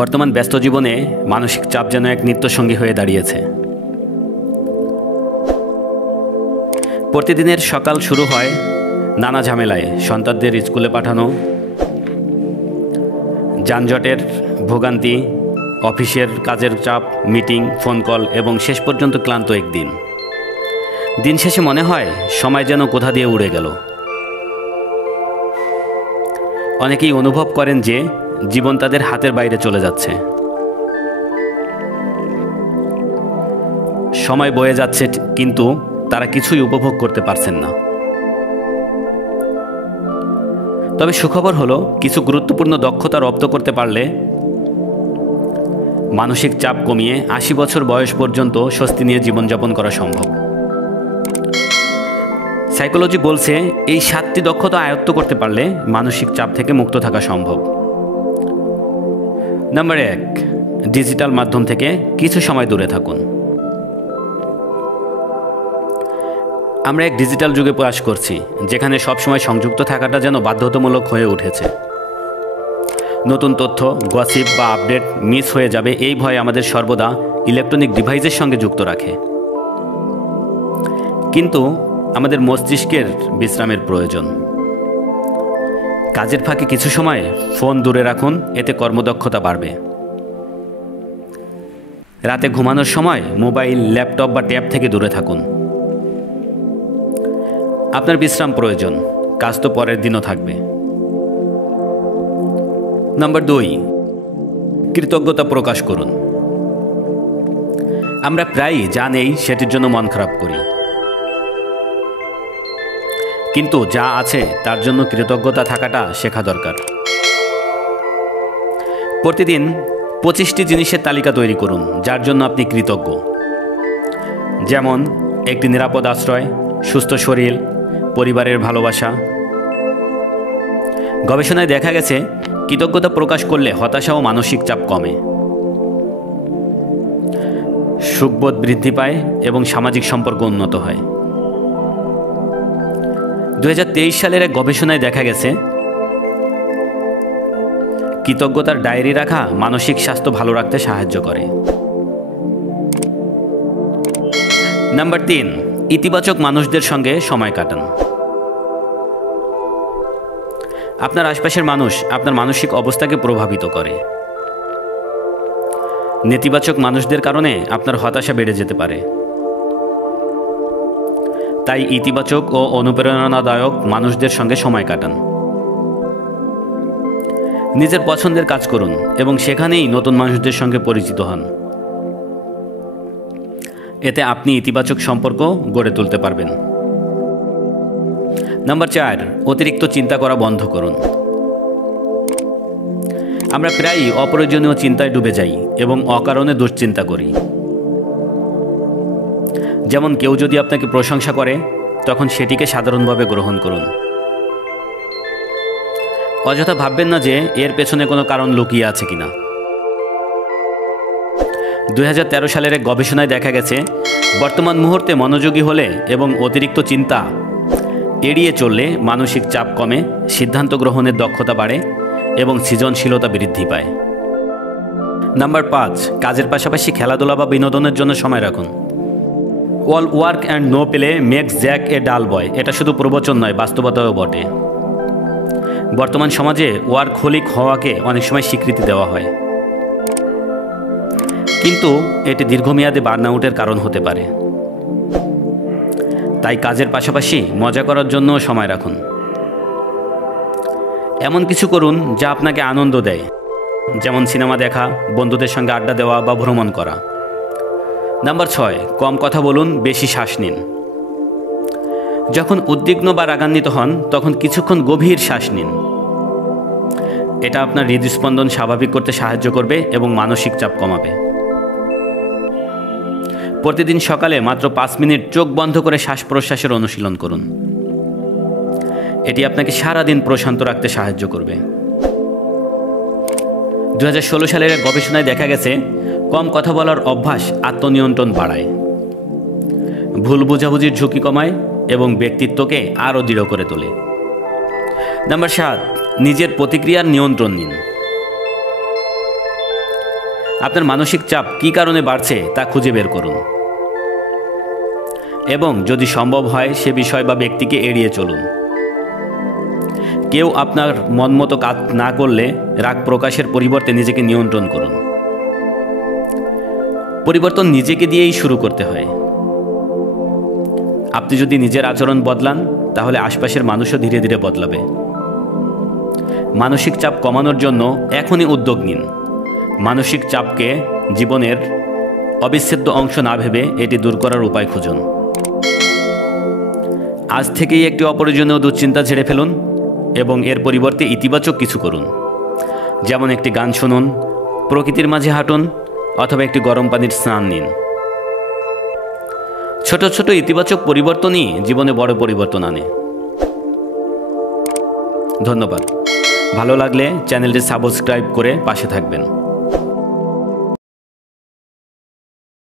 বর্তমান ব্যস্ত জীবনে মানসিক চাপ যেন এক নিত্যসঙ্গী হয়ে দাঁড়িয়েছে। প্রতিদিনের সকাল শুরু হয় নানা ঝামেলায়, সন্তানদের স্কুলে পাঠানো, যানজটের ভোগান্তি, অফিসের কাজের চাপ, মিটিং, ফোন কল এবং শেষ পর্যন্ত ক্লান্ত একদিন। দিন শেষে মনে হয় সময় যেন কোথা দিয়ে উড়ে গেল। অনেকেই অনুভব করেন যে জীবন তাদের হাতের বাইরে চলে যাচ্ছে। সময় বয়ে যাচ্ছে কিন্তু তারা কিছুই উপভোগ করতে পারছেন না। তবে সুখবর হলো, কিছু গুরুত্বপূর্ণ দক্ষতা রপ্ত করতে পারলে মানসিক চাপ কমিয়ে ৮০ বছর বয়স পর্যন্ত স্বস্তি নিয়ে জীবনযাপন করা সম্ভব। সাইকোলজি বলছে এই ৭টি দক্ষতা আয়ত্ত করতে পারলে মানসিক চাপ থেকে মুক্ত থাকা সম্ভব। নাম্বার ১, ডিজিটাল মাধ্যম থেকে কিছু সময় দূরে থাকুন। আমরা এক ডিজিটাল যুগে প্রয়াস করছি, যেখানে সবসময় সংযুক্ত থাকাটা যেন বাধ্যতামূলক হয়ে উঠেছে। নতুন তথ্য, গসিপ বা আপডেট মিস হয়ে যাবে এই ভয় আমাদের সর্বদা ইলেকট্রনিক ডিভাইসের সঙ্গে যুক্ত রাখে। কিন্তু আমাদের মস্তিষ্কের বিশ্রামের প্রয়োজন। কাজের ফাঁকে কিছু সময় ফোন দূরে রাখুন, এতে কর্মদক্ষতা বাড়বে। রাতে ঘুমানোর সময় মোবাইল, ল্যাপটপ বা ট্যাব থেকে দূরে থাকুন। আপনার বিশ্রাম প্রয়োজন, কাজ তো পরের দিনও থাকবে। নাম্বার ২, কৃতজ্ঞতা প্রকাশ করুন। আমরা প্রায়ই যা নেই সেটির জন্য মন খারাপ করি, কিন্তু যা আছে তার জন্য কৃতজ্ঞতা থাকাটা শেখা দরকার। প্রতিদিন ২৫টি জিনিসের তালিকা তৈরি করুন যার জন্য আপনি কৃতজ্ঞ। যেমন একটি নিরাপদ আশ্রয়, সুস্থ শরীর, পরিবারের ভালোবাসা। গবেষণায় দেখা গেছে কৃতজ্ঞতা প্রকাশ করলে হতাশা ও মানসিক চাপ কমে, সুখবোধ বৃদ্ধি পায় এবং সামাজিক সম্পর্ক উন্নত হয়। ২০২৩ সালের এক গবেষণায় দেখা গেছে কৃতজ্ঞতার ডায়েরি রাখা মানসিক স্বাস্থ্য ভালো রাখতে সাহায্য করে। নাম্বার ৩, ইতিবাচক মানুষদের সঙ্গে সময় কাটান। আপনার আশপাশের মানুষ আপনার মানসিক অবস্থাকে প্রভাবিত করে। নেতিবাচক মানুষদের কারণে আপনার হতাশা বেড়ে যেতে পারে। তাই ইতিবাচক ও অনুপ্রেরণাদায়ক মানুষদের সঙ্গে সময় কাটান। নিজের পছন্দের কাজ করুন এবং সেখানেই নতুন মানুষদের সঙ্গে পরিচিত হন। এতে আপনি ইতিবাচক সম্পর্ক গড়ে তুলতে পারবেন। নাম্বার ৪, অতিরিক্ত চিন্তা করা বন্ধ করুন। আমরা প্রায়ই অপ্রয়োজনীয় চিন্তায় ডুবে যাই এবং অকারণে দুশ্চিন্তা করি। যেমন কেউ যদি আপনাকে প্রশংসা করে, তখন সেটিকে সাধারণভাবে গ্রহণ করুন। অযথা ভাববেন না যে এর পেছনে কোনো কারণ লুকিয়ে আছে কিনা। ২০১৩ সালের এক গবেষণায় দেখা গেছে বর্তমান মুহূর্তে মনোযোগী হলে এবং অতিরিক্ত চিন্তা এড়িয়ে চললে মানসিক চাপ কমে, সিদ্ধান্ত গ্রহণের দক্ষতা বাড়ে এবং সৃজনশীলতা বৃদ্ধি পায়। নাম্বার ৫, কাজের পাশাপাশি খেলাধুলা বা বিনোদনের জন্য সময় রাখুন। All work and no play makes Jack a dull boy. এটা শুধু প্রবচন নয়, বাস্তবতাও বটে। বর্তমান সমাজে ওয়ার্কহোলিক হওয়াকে অনেক সময় স্বীকৃতি দেওয়া হয়, কিন্তু এটি দীর্ঘমেয়াদে বার্নআউটের কারণ হতে পারে। তাই কাজের পাশাপাশি মজা করার জন্য সময় রাখুন। এমন কিছু করুন যা আপনাকে আনন্দ দেয়, যেমন সিনেমা দেখা, বন্ধুদের সঙ্গে আড্ডা দেওয়া বা ভ্রমণ করা। নাম্বার ৬, কম কথা বলুন, বেশি শ্বাস নিন। যখন উদ্বিগ্ন বা রাগান্বিত হন তখন কিছুক্ষণ গভীর শ্বাস নিন। এটা আপনার হৃদস্পন্দন স্বাভাবিক করতে সাহায্য করবে এবং মানসিক চাপ কমাবে। প্রতিদিন সকালে মাত্র ৫ মিনিট চোখ বন্ধ করে শ্বাস প্রশ্বাসের অনুশীলন করুন। এটি আপনাকে সারাদিন প্রশান্ত রাখতে সাহায্য করবে। ২০১৬ সালের এক গবেষণায় দেখা গেছে কম কথা বলার অভ্যাস আত্মনিয়ন্ত্রণ বাড়ায়, ভুল বোঝাবুঝির ঝুঁকি কমায় এবং ব্যক্তিত্বকে আরও দৃঢ় করে তোলে। নাম্বার ৭, নিজের প্রতিক্রিয়ার নিয়ন্ত্রণ নিন। আপনার মানসিক চাপ কী কারণে বাড়ছে তা খুঁজে বের করুন এবং যদি সম্ভব হয় সে বিষয় বা ব্যক্তিকে এড়িয়ে চলুন। কেউ আপনার মন মতো কাজ না করলে রাগ প্রকাশের পরিবর্তে নিজেকে নিয়ন্ত্রণ করুন। পরিবর্তন নিজেকে দিয়েই শুরু করতে হয়। আপনি যদি নিজের আচরণ বদলান তাহলে আশপাশের মানুষও ধীরে ধীরে বদলাবে। মানসিক চাপ কমানোর জন্য এখনই উদ্যোগ নিন। মানসিক চাপকে জীবনের অবিচ্ছেদ্য অংশ না ভেবে এটি দূর করার উপায় খুঁজুন। আজ থেকেই একটি অপ্রয়োজনীয় দুশ্চিন্তা ঝেড়ে ফেলুন এবং এর পরিবর্তে ইতিবাচক কিছু করুন। যেমন একটি গান শুনুন, প্রকৃতির মাঝে হাঁটুন অথবা একটি গরম পানির স্নান নিন। ছোট ছোট ইতিবাচক পরিবর্তনই জীবনে বড় পরিবর্তন আনে। ধন্যবাদ। ভালো লাগলে চ্যানেলটি সাবস্ক্রাইব করে পাশে থাকবেন।